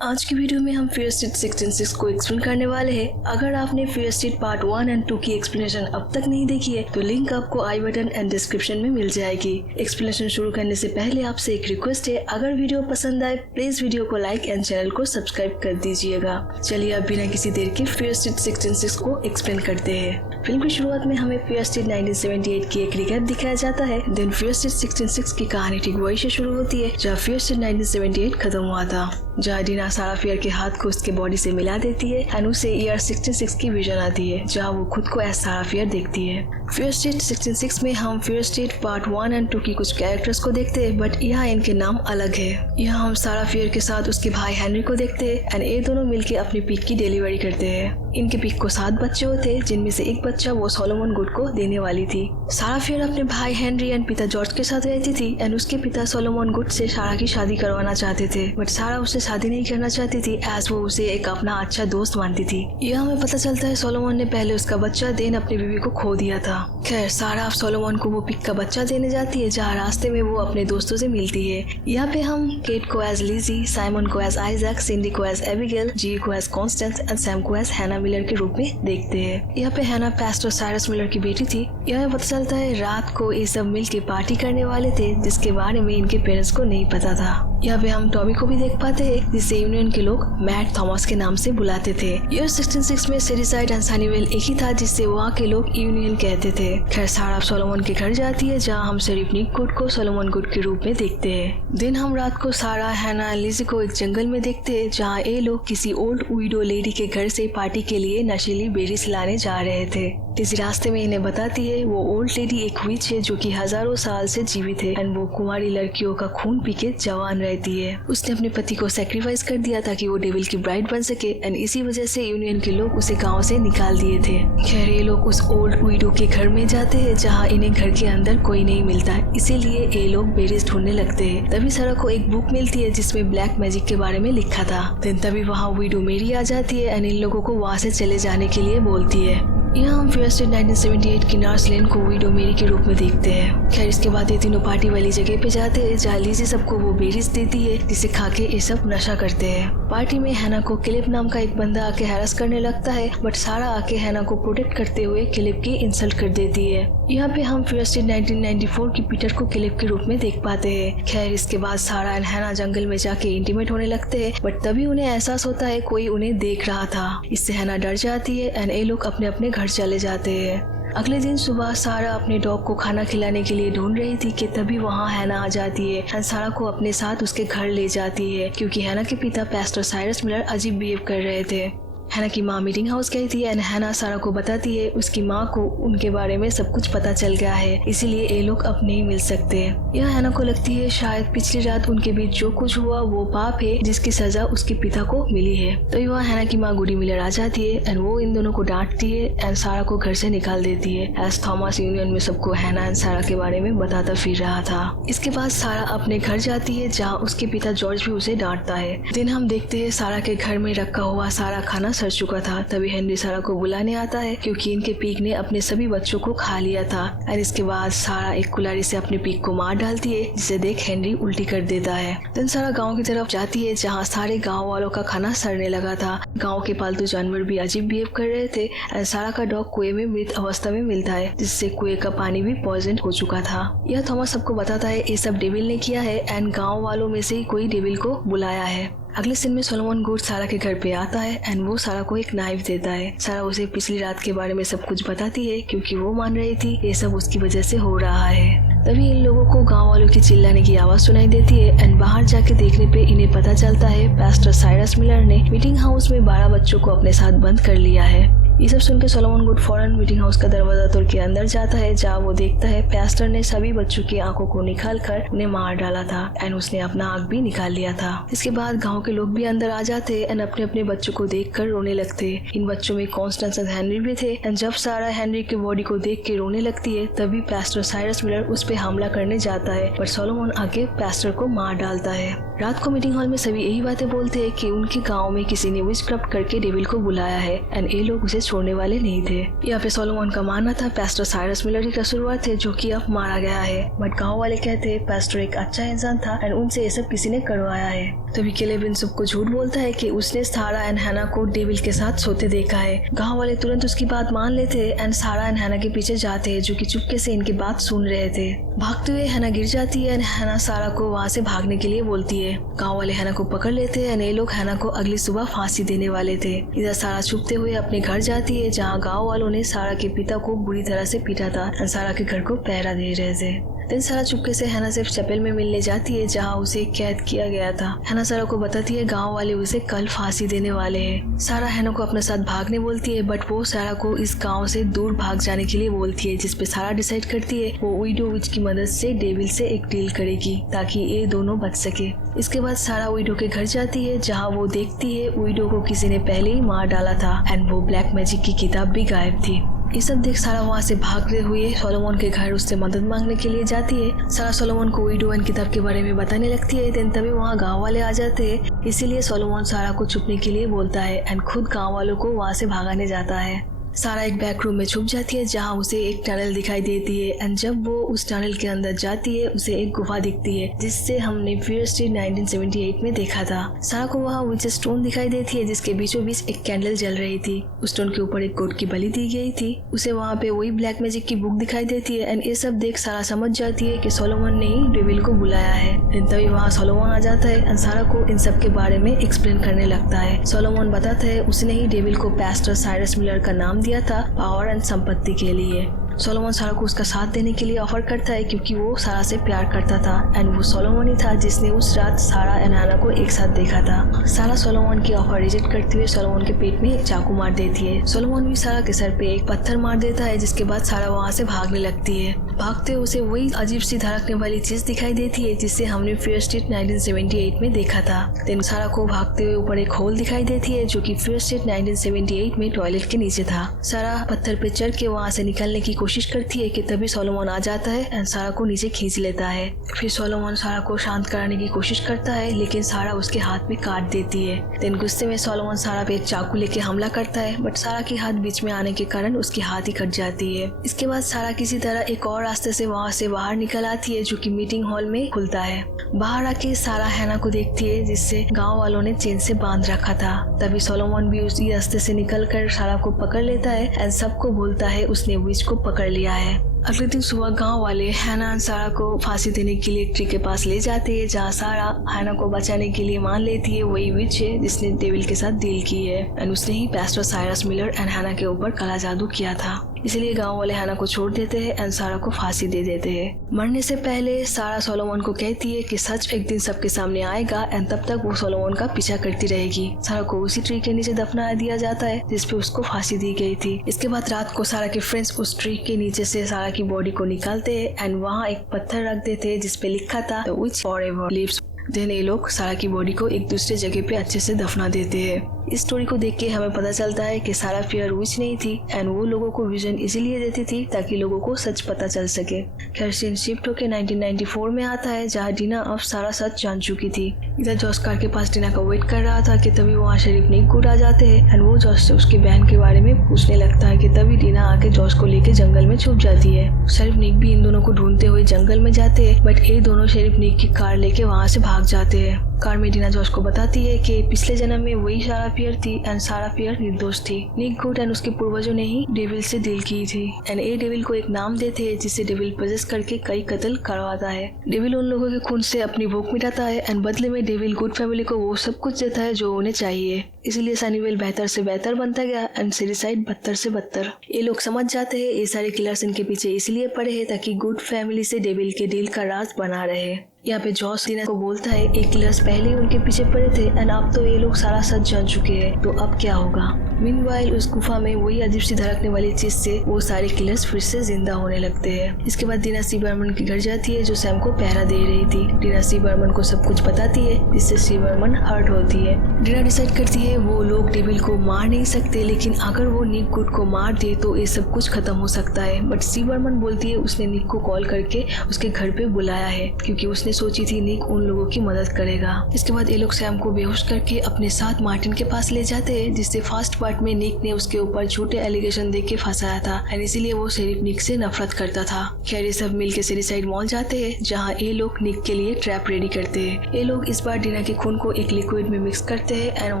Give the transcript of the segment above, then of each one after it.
आज की वीडियो में हम फियर स्टेट 6 को एक्सप्लेन करने वाले हैं। अगर आपने फियर स्टेट पार्ट 1 और 2 की एक्सप्लेनेशन अब तक नहीं देखी है तो लिंक आपको आई बटन एंड डिस्क्रिप्शन में मिल जाएगी। एक्सप्लेनेशन शुरू करने से पहले आपसे एक रिक्वेस्ट है, अगर वीडियो पसंद आए प्लीज वीडियो को लाइक एंड चैनल को सब्सक्राइब कर दीजिएगा। चलिए अब बिना किसी देर के फियर स्टेट 6 को एक्सप्लेन करते हैं। फिल्म की शुरुआत में हमें फियर स्टेट 1978 की एक रिकैप दिखाया जाता है। देन फियर स्टेट 6 की कहानी ठीक वही से शुरू होती है जहाँ फियर स्टेट 1978 खत्म हुआ था, जहाँ डीना सारा फियर के हाथ को उसके बॉडी से मिला देती है एंड उसे ईयर 66 की विजन आती है जहाँ वो खुद को एज सारा फियर देखती है। फियर स्टेट 66 में हम फियर स्टेट पार्ट 1 और 2 की कुछ कैरेक्टर्स को देखते हैं, बट यहाँ इनके नाम अलग है। यहाँ हम सारा फियर के साथ उसके भाई हेनरी को देखते हैं एंड ये दोनों मिलके अपनी पिक की डिलीवरी करते हैं। इनके पिक को 7 बच्चे होते हैं, जिनमें से एक बच्चा वो सोलोमन गुड को देने वाली थी। सारा फियर अपने भाई हेनरी एंड पिता जॉर्ज के साथ रहती थी एंड उसके पिता सोलोमन गुड से सारा की शादी करवाना चाहते थे, बट सारा उससे शादी नहीं करना चाहती थी एज वो उसे एक अपना अच्छा दोस्त मानती थी। यह हमें पता चलता है सोलोमन ने पहले उसका बच्चा देन अपनी बीवी को खो दिया था। खैर सारा सोलोमन को वो पिक का बच्चा देने जाती है जहाँ रास्ते में वो अपने दोस्तों से मिलती है। यहाँ पे हम केट को एज लिजी, साइमन को एज आइजैक, सिंडी को एज एबिगेल, जी को एज कॉन्स्टेंस एंड सैम को एज हैना मिलर के रूप में देखते हैं। यहाँ पे हैना पास्टर साइरस मिलर की बेटी थी। यहाँ पता चलता है रात को ये सब मिल के पार्टी करने वाले थे जिसके बारे में इनके पेरेंट्स को नहीं पता था। यहाँ पे हम टॉमी को भी देख पाते हैं जिसे यूनियन के लोग मैट थॉमस के नाम से बुलाते थे। ईयर 66 में सेरिसाइड एंड सनीवेल एक ही था जिससे वहाँ के लोग यूनियन कहते थे। खैर सारा सोलोमन के घर जाती है जहाँ हम शेरिफ निक गुड को सोलोमन गुड के रूप में देखते हैं। दिन हम रात को सारा, हैना, लिजी को एक जंगल में देखते हैं जहाँ ये लोग किसी ओल्ड विडो लेडी के घर से पार्टी के लिए नशीली बेरीज लाने जा रहे थे। किसी रास्ते में इन्हें बताती है वो ओल्ड लेडी एक विच है जो कि हजारों साल से जीवित है एंड वो कुंवारी लड़कियों का खून पी के जवान रहती है। उसने अपने पति को सैक्रिफाइस कर दिया ताकि वो डेविल की ब्राइड बन सके एंड इसी वजह से यूनियन के लोग उसे गांव से निकाल दिए थे। खैर ये लोग उस ओल्ड विडो के घर में जाते हैं जहाँ इन्हें घर के अंदर कोई नहीं मिलता, इसीलिए ये लोग बेरीज ढूंढने लगते हैं। तभी सारा को एक बुक मिलती है जिसमें ब्लैक मैजिक के बारे में लिखा था। देन तभी वहाँ विडो मेरी आ जाती है एंड इन लोगों को वहाँ से चले जाने के लिए बोलती है। यहाँ हम फियर स्टेट 1978 की नर्स लेन को विडो मेरी के रूप में देखते हैं। खैर इसके बाद ये तीनों पार्टी वाली जगह पे जाते हैं जहाँ लिजी सबको वो बेरीज देती है जिसे खा के ये सब नशा करते हैं। पार्टी में हैना को किलिप नाम का एक बंदा आके हैरस करने लगता है, बट सारा आके हैना को प्रोटेक्ट करते हुए किलिप की इंसल्ट कर देती है। यहाँ पे हम फियर स्टेट 1994 की पीटर को किलिप के रूप में देख पाते हैं। खैर इसके बाद सारा एंड हैना जंगल में जाके इंटीमेट होने लगते हैं, बट तभी उन्हें एहसास होता है कोई उन्हें देख रहा था। इससे हैना डर जाती है एंड ये लोग अपने अपने घर चले जाते हैं। अगले दिन सुबह सारा अपने डॉग को खाना खिलाने के लिए ढूंढ रही थी कि तभी वहाँ हैना आ जाती है एंड सारा को अपने साथ उसके घर ले जाती है क्योंकि हैना के पिता पास्टर साइरस मिलर अजीब बिहेव कर रहे थे। हैना की माँ मीटिंग हाउस गई थी एंड हैना सारा को बताती है उसकी माँ को उनके बारे में सब कुछ पता चल गया है, इसीलिए ये लोग अब नहीं मिल सकते। यह हैना को लगती है शायद पिछली रात उनके बीच जो कुछ हुआ वो पाप है जिसकी सजा उसके पिता को मिली है। तो वह हैना की माँ गुडी मिलर आ जाती है एंड वो इन दोनों को डांटती है एंड सारा को घर से निकाल देती है एज थॉमस यूनियन में सबको हैना एंड सारा के बारे में बताता फिर रहा था। इसके बाद सारा अपने घर जाती है जहाँ उसके पिता जॉर्ज भी उसे डांटता है। दिन हम देखते हैं सारा के घर में रखा हुआ सारा खाना सड़ चुका था। तभी हेनरी सारा को बुलाने आता है क्योंकि इनके पीक ने अपने सभी बच्चों को खा लिया था और इसके बाद सारा एक कुल्हाड़ी से अपने पीक को मार डालती है जिसे देख हेनरी उल्टी कर देता है। दिन सारा गांव की तरफ जाती है जहां सारे गांव वालों का खाना सड़ने लगा था। गांव के पालतू जानवर भी अजीब बिहेव कर रहे थे और सारा का डॉग कुएं में मृत अवस्था में मिलता है जिससे कुएं का पानी भी पॉइजन हो चुका था। यह थॉमस सबको बताता है ये सब डेविल ने किया है एंड गाँव वालों में से ही कोई डेविल को बुलाया है। अगले सीन में सोलोमन गुड सारा के घर पे आता है एंड वो सारा को एक नाइफ देता है। सारा उसे पिछली रात के बारे में सब कुछ बताती है क्योंकि वो मान रही थी ये सब उसकी वजह से हो रहा है। तभी इन लोगों को गांव वालों की चिल्लाने की आवाज सुनाई देती है एंड बाहर जाके देखने पे इन्हें पता चलता है पास्टर साइरस मिलर ने मीटिंग हाउस में 12 बच्चों को अपने साथ बंद कर लिया है। ये सब सुनकर सोलोमन गुड फौरन मीटिंग हाउस का दरवाजा तोड़ के अंदर जाता है जहाँ वो देखता है पास्टर ने सभी बच्चों की आंखों को निकाल कर उन्हें मार डाला था एंड उसने अपना आंख भी निकाल लिया था। इसके बाद गांव के लोग भी अंदर आ जाते एंड अपने अपने बच्चों को देख कर रोने लगते। इन बच्चों में कॉन्स्टेंस एंड हेनरी भी थे एंड जब सारा हेनरी के बॉडी को देख के रोने लगती है तभी पास्टर साइरस मिलर उस पर हमला करने जाता है, पर सोलोमन आगे पास्टर को मार डालता है। रात को मीटिंग हॉल में सभी यही बातें बोलते हैं कि उनके गांव में किसी ने विचक्राफ्ट करके डेविल को बुलाया है एंड ये लोग उसे छोड़ने वाले नहीं थे। यहाँ पे सोलोमन का मानना था पास्टर साइरस मिलर ही कसूरवार थे जो कि अब मारा गया है, बट गाँव वाले कहते पास्टर एक अच्छा इंसान था एंड उनसे ये सब किसी ने करवाया है। तभी केलेब इन सबको झूठ बोलता है कि उसने सारा एंड हैना को डेविल के साथ सोते देखा है। गाँव वाले तुरंत उसकी बात मान लेते एंड सारा एंड हैना के पीछे जाते हैं जो कि चुपके से इनकी बात सुन रहे थे। भागते हुए हैना गिर जाती है एंड हैना सारा को वहाँ से भागने के लिए बोलती है। गाँव वाले हैना को पकड़ लेते हैं। ये लोग हैना को अगली सुबह फांसी देने वाले थे। इधर सारा छुपते हुए अपने घर जाती है जहाँ गाँव वालों ने सारा के पिता को बुरी तरह से पीटा था और सारा के घर को पहरा दे रहे थे। दिन सारा चुपके से हैना से चैपल में मिलने जाती है जहाँ उसे कैद किया गया था। हैना सारा को बताती है गांव वाले उसे कल फांसी देने वाले हैं। सारा हैना को अपने साथ भागने बोलती है बट वो सारा को इस गांव से दूर भाग जाने के लिए बोलती है, जिसपे सारा डिसाइड करती है वो विडो विच की मदद से डेविल से एक डील करेगी ताकि ये दोनों बच सके। इसके बाद सारा विडो के घर जाती है जहाँ वो देखती है विडो को किसी ने पहले ही मार डाला था एंड वो ब्लैक मैजिक की किताब भी गायब थी। ये सब देख सारा वहाँ से भागते हुए सोलोमन के घर उससे मदद मांगने के लिए जाती है। सारा सोलोमन को विडो एंड किताब के बारे में बताने लगती है। दिन तभी वहाँ गांव वाले आ जाते हैं, इसीलिए सोलोमन सारा को छुपने के लिए बोलता है एंड खुद गांव वालों को वहाँ से भगाने जाता है। सारा एक बैक रूम में छुप जाती है जहाँ उसे एक टनल दिखाई देती है एंड जब वो उस टनल के अंदर जाती है उसे एक गुफा दिखती है जिससे हमने फियर स्ट्रीट 1978 में देखा था। सारा को वहाँ विच स्टोन दिखाई देती है जिसके बीचों बीच एक कैंडल जल रही थी। उस स्टोन के ऊपर एक गोट की बलि दी गई थी। उसे वहाँ पे वही ब्लैक मैजिक की बुक दिखाई देती है एंड ये सब देख सारा समझ जाती है कि सोलोमन ने ही डेविल को बुलाया है। तभी वहाँ सोलोमन आ जाता है एंड सारा को इन सब के बारे में एक्सप्लेन करने लगता है। सोलोमन बताता है उसने ही डेविल को पास्टर साइरस मिलर का नाम दिया था पावर एंड संपत्ति के लिए। सोलोमन सारा को उसका साथ देने के लिए ऑफर करता है क्योंकि वो सारा से प्यार करता था एंड वो सोलोमन ही था जिसने उस रात सारा एंड हैना को एक साथ देखा था। सारा सोलोमन की ऑफर रिजेक्ट करते हुए सोलोमन के पेट में एक चाकू मार देती है। सोलोमन भी सारा के सर पे एक पत्थर मार देता है जिसके बाद सारा वहाँ से भागने लगती है। भागते उसे वही अजीब सी धड़कने वाली चीज दिखाई देती है जिसे हमने फियर स्ट्रीट 1978 में देखा था। देन सारा को भागते हुए ऊपर एक होल दिखाई देती है जो कि फियर स्ट्रीट 1978 में टॉयलेट के नीचे था। सारा पत्थर पे चढ़ के वहाँ से निकलने की कोशिश करती है कि तभी सोलोमन आ जाता है एंड सारा को नीचे खींच लेता है। फिर सोलोमन सारा को शांत कराने की कोशिश करता है लेकिन सारा उसके हाथ में काट देती है। देन गुस्से में सोलोमन सारा पे एक चाकू लेके हमला करता है बट सारा की हाथ बीच में आने के कारण उसकी हाथ ही कट जाती है। इसके बाद सारा किसी तरह एक और रास्ते से वहाँ से बाहर निकल आती है जो कि मीटिंग हॉल में खुलता है। बाहर आके सारा हैना को देखती है जिससे गांव वालों ने चेन से बांध रखा था। तभी सोलोमन भी उसी रास्ते से निकलकर सारा को पकड़ लेता है एंड सबको बोलता है उसने विच को पकड़ लिया है। अगले दिन सुबह गांव वाले हैना और सारा को फांसी देने के लिए एक ट्री के पास ले जाते हैं जहाँ सारा हैना को बचाने के लिए मान लेती है वही विच है जिसने डेविल के साथ डील की है एंड उसने ही पास्टर साइरस मिलर एंड हैना के ऊपर काला जादू किया था। इसलिए गांव वाले हैना को छोड़ देते हैं एंड सारा को फांसी दे देते हैं। मरने से पहले सारा सोलोमन को कहती है कि सच एक दिन सबके सामने आएगा एंड तब तक वो सोलोमन का पीछा करती रहेगी। सारा को उसी ट्री के नीचे दफना दिया जाता है जिसपे उसको फांसी दी गई थी। इसके बाद रात को सारा के फ्रेंड्स उस ट्री के नीचे से सारा की बॉडी को निकालते हैं एंड वहाँ एक पत्थर रख देते हैं जिसपे लिखा था the witch forever lives. Then ये लोग सारा की बॉडी को एक दूसरे जगह पे अच्छे से दफना देते हैं। इस स्टोरी को देख के हमें पता चलता है कि सारा फियर विच नहीं थी एंड वो लोगों को विजन इसीलिए देती थी ताकि लोगों को सच पता चल सके। खैर सीन शिफ्ट होकर 1994 में आता है जहाँ डीना अब सारा सच जान चुकी थी। इधर जॉस कार के पास डीना का वेट कर रहा था कि तभी वहाँ शरीफ निक गुड आ जाते हैं एंड वो जॉस से उसकी बहन के बारे में पूछने लगता है कि तभी डीना आके जॉस को लेके जंगल में छुप जाती है। शरीफ निक भी इन दोनों को ढूंढते हुए जंगल में जाते हैं बट ये दोनों शरीफ निक की कार लेके वहाँ से भाग जाते हैं। कार में डीना जॉस को बताती है कि पिछले जन्म में वही सारा फियर थी एंड सारा फियर निर्दोष थी। निक गुड एंड उसके पूर्वजों ने ही डेविल से डील की थी एंड ये डेविल को एक नाम देते हैं जिसे डेविल पजेस करके कई कत्ल करवाता है। डेविल उन लोगों के खून से अपनी भूख मिटाता है एंड बदले में डेविल गुड फैमिली को वो सब कुछ देता है जो उन्हें चाहिए। इसलिए सनीवेल बेहतर से बेहतर बनता गया एंड सिरिसाइड बदतर से बदतर। ये लोग समझ जाते हैं ये सारे किलर्स इनके पीछे इसलिए पड़े हैं ताकि गुड फैमिली से डेविल के डील का राज बना रहे। यहाँ पे जॉस डीना को बोलता है एक किलर्स पहले ही उनके पीछे पड़े थे एंड अब तो ये लोग सारा सच जान चुके हैं तो अब क्या होगा। मीनवाइल उस गुफा में वही अजीब सी धड़कने वाली चीज से वो सारे किलर्स फिर से जिंदा होने लगते हैं। इसके बाद डीना सी बर्मन के घर जाती है जो सैम को पहरा दे रही थी। डीना सी बर्मन को सब कुछ बताती है जिससे सी बर्मन हर्ट होती है। डीना डिसाइड करती है वो लोग डेविल को मार नहीं सकते लेकिन अगर वो निक गुड को मार दे तो ये सब कुछ खत्म हो सकता है। बट सी बर्मन बोलती है उसने निक को कॉल करके उसके घर पे बुलाया है क्योंकि उसने सोची थी निक उन लोगों की मदद करेगा। इसके बाद ये लोग सैम को बेहोश करके अपने साथ मार्टिन के पास ले जाते हैं, जिससे फर्स्ट पार्ट में निक ने उसके ऊपर झूठे एलिगेशन देके फंसाया था और इसीलिए वो शेरिफ निक से नफरत करता था। खैर ये सब मिलके सेरिसाइड मॉल जाते हैं, जहाँ ये लोग निक के लिए ट्रैप रेडी करते हैं। ये लोग इस बार डीना के खून को एक लिक्विड में मिक्स करते हैं एंड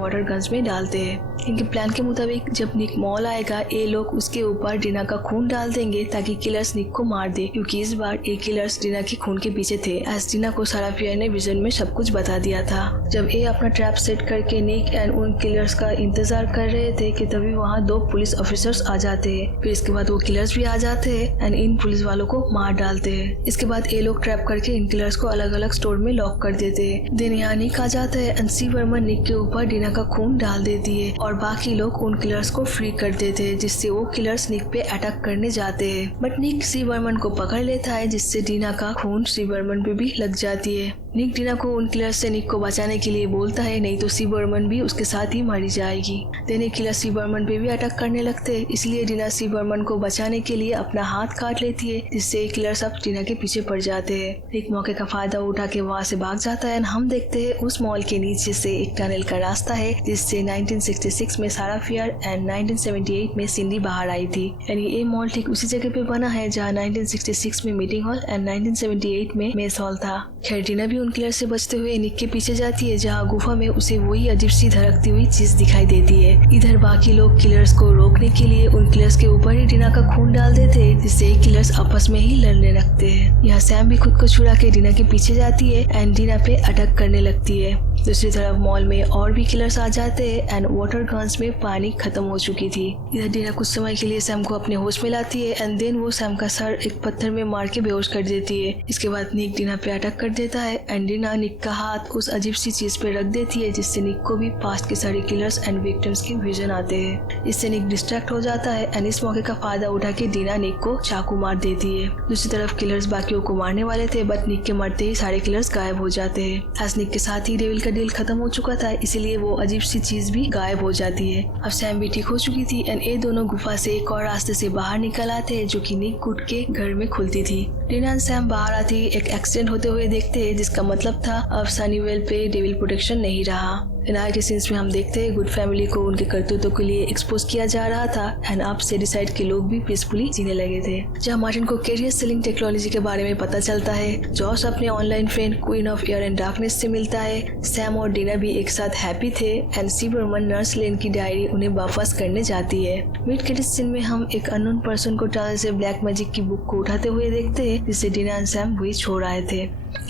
वाटर गन्स में डालते हैं। इनके प्लान के मुताबिक जब निक मॉल आएगा, ये लोग उसके ऊपर डीना का खून डाल देंगे ताकि किलर्स निक को मार दे, क्योंकि इस बार ये किलर्स डीना के खून के पीछे थे। एज डीना को सारा फियर ने विजन में सब कुछ बता दिया था। जब ये अपना ट्रैप सेट करके निक एंड उन किलर्स का इंतजार कर रहे थे कि तभी वहाँ 2 पुलिस ऑफिसर्स आ जाते हैं। फिर इसके बाद वो किलर्स भी आ जाते हैं एंड इन पुलिस वालों को मार डालते हैं। इसके बाद ये लोग ट्रैप करके इन किलर्स को अलग अलग स्टोर में लॉक कर देते हैं। दिन यहाँ निक आ जाता है एंड सी वर्मन निक के ऊपर डीना का खून डाल देती है और बाकी लोग उन किलर्स को फ्री कर देते हैं, जिससे वो किलर्स निक पे अटैक करने जाते हैं। बट निक सी वर्मन को पकड़ लेता है, जिससे डीना का खून सी वर्मन पे भी लग जाती है। निक डीना को उन किलर्स से निक को बचाने के लिए बोलता है, नहीं तो सी बर्मन भी उसके साथ ही मारी जाएगी। देने किलर सी बर्मन पे भी अटैक करने लगते हैं, इसलिए डीना सी बर्मन को बचाने के लिए अपना हाथ काट लेती है, जिससे किलर सब डीना के पीछे पड़ जाते हैं। एक मौके का फायदा उठा के वहाँ से भाग जाता है। हम देखते हैं उस मॉल के नीचे से एक टनल का रास्ता है, जिससे 1966 में सारा फियर एंड 1978 में सिंडी बाहर आई थी। यानी ये मॉल ठीक उसी जगह पे बना है जहाँ 1966 में मीटिंग हॉल एंड 1978 में मेस हॉल था। खैर डीना भी उन किलर से बचते हुए निक के पीछे जाती है, जहाँ गुफा में उसे वही अजीब सी धड़कती हुई चीज दिखाई देती है। इधर बाकी लोग किलर्स को रोकने के लिए उन किलर्स के ऊपर ही डीना का खून डाल देते हैं, जिससे किलर्स आपस में ही लड़ने लगते हैं। यहाँ सैम भी खुद को छुड़ा के डीना के पीछे जाती है एंड डीना पे अटैक करने लगती है। दूसरी तरफ मॉल में और भी किलर्स आ जाते हैं एंड वाटर गन्स में पानी खत्म हो चुकी थी। इधर डीना कुछ समय के लिए सैम को अपने होश में लाती है एंड देन वो सैम का सर एक पत्थर में मार के बेहोश कर देती है। इसके बाद निक डीना पे अटैक कर देता है एंड डीना निक का हाथ उस अजीब सी चीज पे रख देती है, जिससे निक को भी पास्ट के सारे किलर्स एंड विक्टिम्स के विजन आते हैं। इससे निक डिस्ट्रैक्ट हो जाता है एंड इस मौके का फायदा उठा के डीना निक को चाकू मार देती है। दूसरी तरफ किलर्स बाकियों को मारने वाले थे, बट निक के मरते ही सारे किलर्स गायब हो जाते हैं। एज निक के साथ ही डेविल का डील खत्म हो चुका था, इसीलिए वो अजीब सी चीज भी गायब हो जाती है। अब सैम भी ठीक हो चुकी थी एंड ये दोनों गुफा से एक और रास्ते से बाहर निकल आते हैं, जो कि निक गुड के घर में खुलती थी। डीना एंड सैम बाहर आते ही एक एक्सीडेंट होते हुए देखते हैं, जिसका मतलब था अब सनीवेल पे डेविल प्रोटेक्शन नहीं रहा। आगे के सीन्स में हम देखते हैं गुड फैमिली को उनके करतूतों के लिए एक्सपोज किया जा रहा था एंड अब सेडिसाइड के लोग भी पीसफुली जीने लगे थे। जहाँ मार्टिन को कैरियर सेलिंग टेक्नोलॉजी के बारे में पता चलता है, जॉस अपने online friend queen of air and darkness से मिलता है, सैम और डीना भी एक साथ हैप्पी थे एंड सी बर्मन नर्स लेन की डायरी उन्हें वापस करने जाती है। मिड क्रेडिट सीन में हम एक अननोन पर्सन को टनल से ब्लैक मैजिक की बुक को उठाते हुए देखते हैं, जिससे डीना एंड सैम वही छोड़ आए थे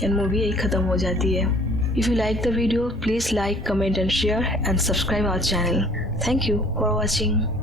एंड मूवी यही खत्म हो जाती है। If you like the video, please like, comment and share and subscribe our channel. Thank you for watching.